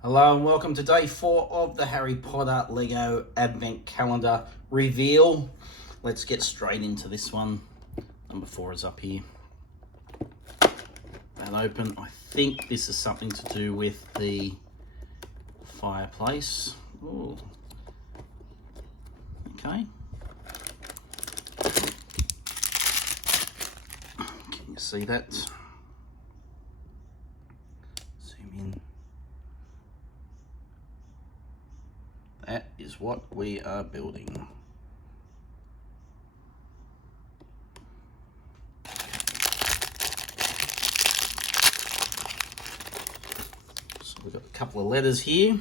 Hello and welcome to day 4 of the Harry Potter Lego Advent Calendar reveal. Let's get straight into this one. Number 4 is up here. That open. I think this is something to do with the fireplace. Ooh. Okay. Can you see that? Zoom in. That is what we are building. So we've got a couple of letters here.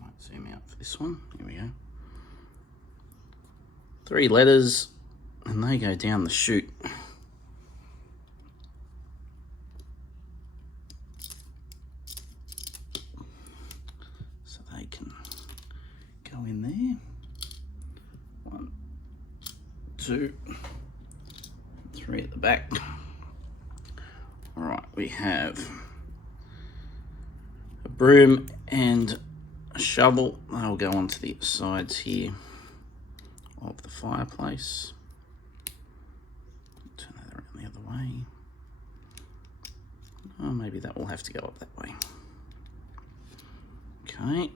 Might zoom out for this one. Here we go. 3 letters, and they go down the chute. They can go in there. 1, 2, 3 at the back. All right, we have a broom and a shovel. They'll go onto the sides here of the fireplace. Turn that around the other way. Oh, maybe that will have to go up that way. Okay,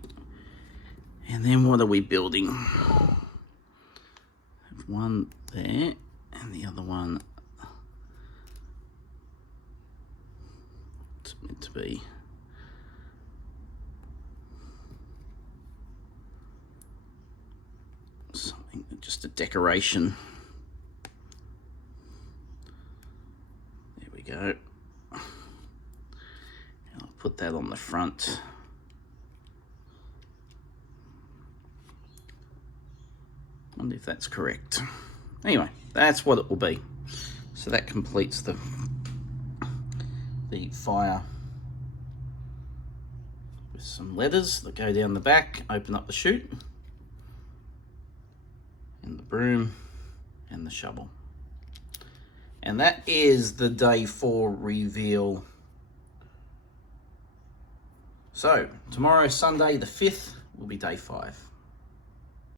and then what are we building? Have one there and the other one, it's meant to be something, just a decoration. There we go. And I'll put that on the front. I wonder if that's correct. Anyway, that's what it will be. So that completes the fire with some letters that go down the back, open up the chute, and the broom and the shovel. And that is the day 4 reveal. So tomorrow, Sunday the 5th, will be day 5.